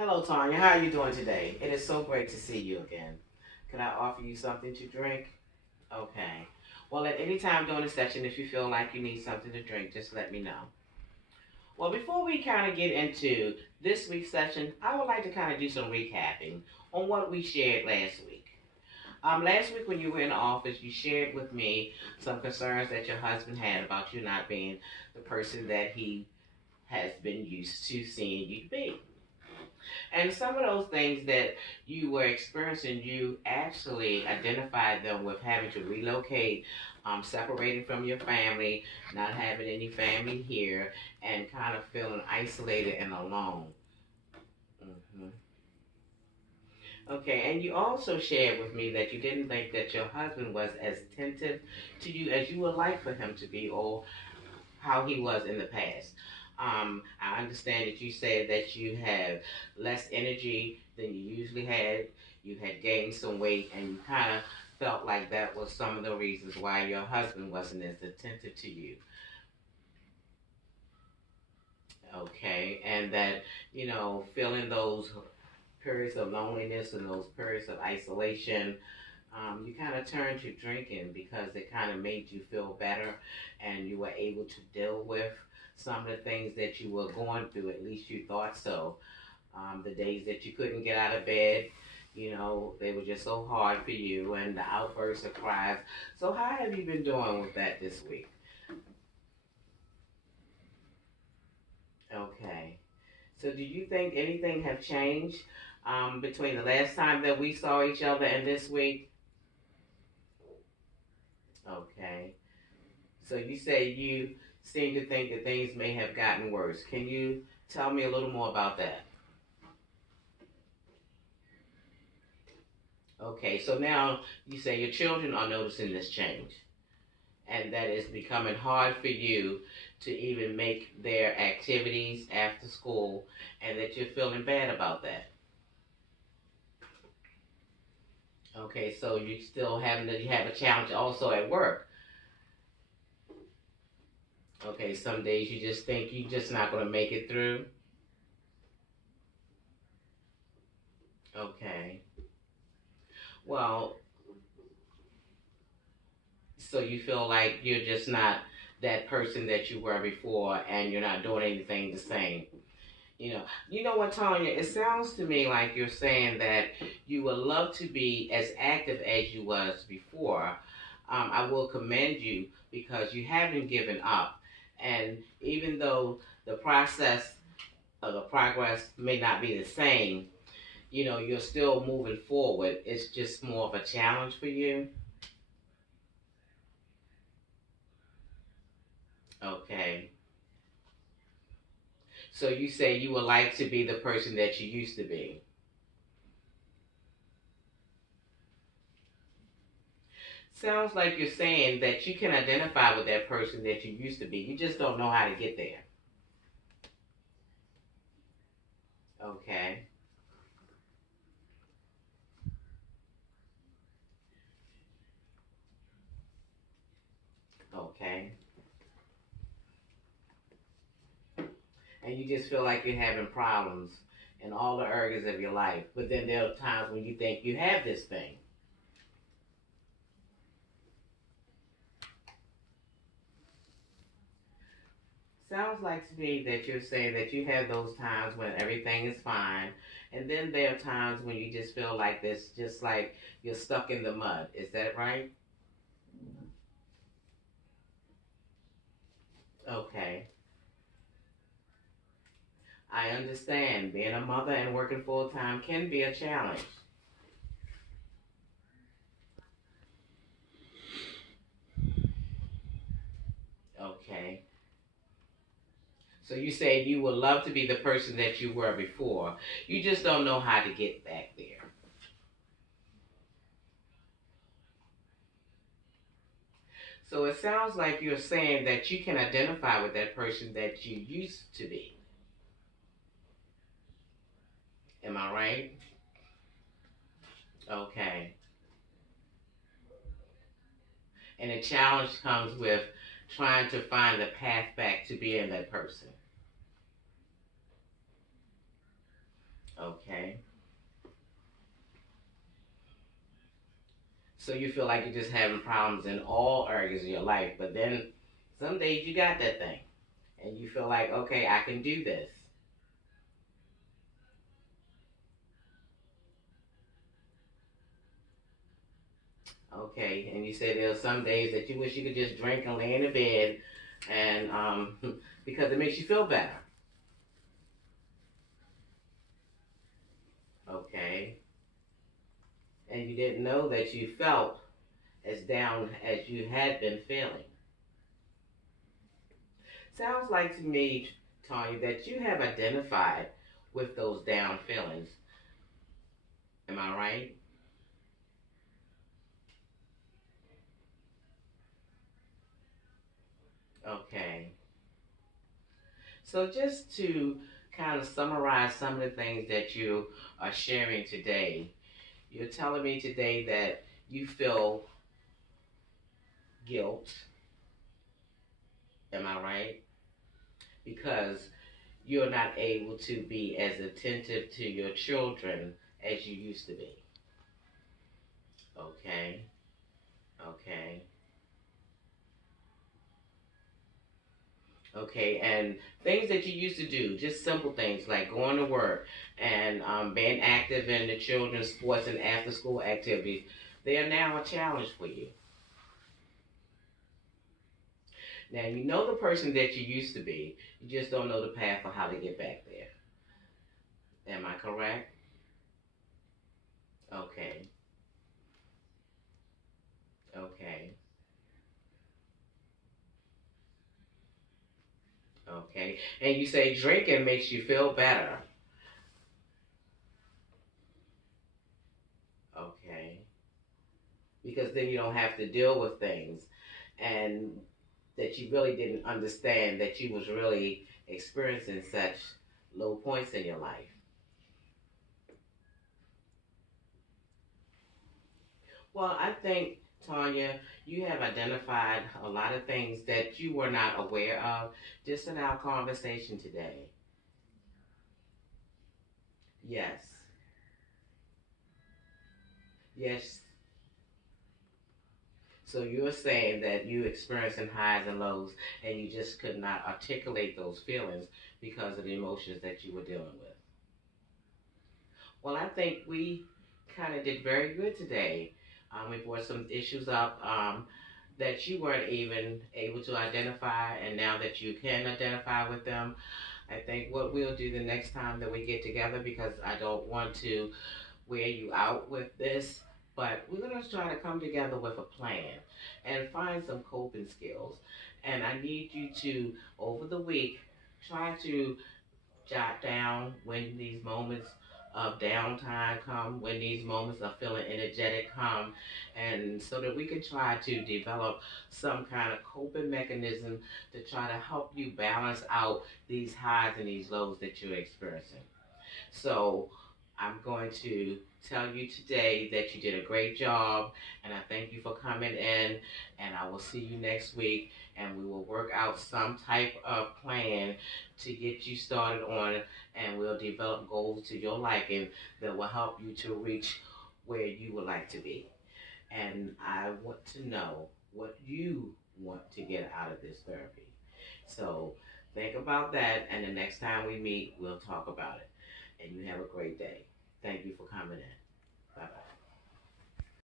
Hello, Tanya. How are you doing today? It is so great to see you again. Can I offer you something to drink? Okay. Well, at any time during the session, if you feel like you need something to drink, just let me know. Well, before we kind of get into this week's session, I would like to kind of do some recapping on what we shared last week. Last week when you were in the office, you shared with me some concerns that your husband had about you not being the person that he has been used to seeing you be. And some of those things that you were experiencing, you actually identified them with having to relocate, separating from your family, not having any family here, and kind of feeling isolated and alone. hmm Okay, and you also shared with me that you didn't think that your husband was as attentive to you as you would like for him to be, or how he was in the past. I understand that you said that you have less energy than you usually had. You had gained some weight, and you kind of felt like that was some of the reasons why your husband wasn't as attentive to you. Okay, and that, feeling those periods of loneliness and those periods of isolation, you kind of turned to drinking because it kind of made you feel better and you were able to deal with some of the things that you were going through. At least you thought so. The days that you couldn't get out of bed, they were just so hard for you, and the outbursts of cries. So, how have you been doing with that this week? Okay. So, do you think anything have changed between the last time that we saw each other and this week? Okay. So you say you seem to think that things may have gotten worse. Can you tell me a little more about that? Okay, so now you say your children are noticing this change and that it's becoming hard for you to even make their activities after school and that you're feeling bad about that. Okay, so you still having you have a challenge also at work. Okay, some days you just think you're just not going to make it through. Okay. Well, so you feel like you're just not that person that you were before and you're not doing anything the same. You know what, Tanya? It sounds to me like you're saying that you would love to be as active as you was before. I will commend you because you haven't given up. And even though the process of the progress may not be the same, you're still moving forward. It's just more of a challenge for you. Okay. So you say you would like to be the person that you used to be. Sounds like you're saying that you can identify with that person that you used to be. You just don't know how to get there. Okay. Okay. And you just feel like you're having problems in all the areas of your life. But then there are times when you think you have this thing. Sounds like to me that you're saying that you have those times when everything is fine. And then there are times when you just feel like this, just like you're stuck in the mud. Is that right? Okay. I understand being a mother and working full time can be a challenge. Okay. So you say you would love to be the person that you were before. You just don't know how to get back there. So it sounds like you're saying that you can identify with that person that you used to be. Am I right? Okay. And the challenge comes with trying to find the path back to being that person. Okay. So you feel like you're just having problems in all areas of your life, but then some days you got that thing and you feel like, okay, I can do this. Okay, and you said there are some days that you wish you could just drink and lay in the bed, and because it makes you feel better. Okay, and you didn't know that you felt as down as you had been feeling. Sounds like to me, Tanya, that you have identified with those down feelings. Am I right? Okay. So just to kind of summarize some of the things that you are sharing today, you're telling me today that you feel guilt. Am I right? Because you're not able to be as attentive to your children as you used to be. Okay. Okay. Okay, and things that you used to do, just simple things like going to work and being active in the children's sports and after school activities, they are now a challenge for you. Now, you know the person that you used to be, you just don't know the path or how to get back there. Am I correct? Okay, okay, okay. And you say drinking makes you feel better. Okay, because then you don't have to deal with things and that you really didn't understand that you was really experiencing such low points in your life. Well, I think, Tanya, you have identified a lot of things that you were not aware of just in our conversation today. Yes, yes. So you were saying that you experiencing highs and lows and you just could not articulate those feelings because of the emotions that you were dealing with. Well, I think we kind of did very good today. We brought some issues up that you weren't even able to identify, and now that you can identify with them, I think what we'll do the next time that we get together, because I don't want to wear you out with this, but we're going to try to come together with a plan and find some coping skills. And I need you to, over the week, try to jot down when these moments of downtime come, when these moments of feeling energetic come, and so that we can try to develop some kind of coping mechanism to try to help you balance out these highs and these lows that you're experiencing. So I'm going to tell you today that you did a great job, and I thank you for coming in. And I will see you next week, and we will work out some type of plan to get you started on, and we'll develop goals to your liking that will help you to reach where you would like to be. And I want to know what you want to get out of this therapy. So think about that, and the next time we meet, we'll talk about it. And you have a great day. Thank you for coming in. Bye bye.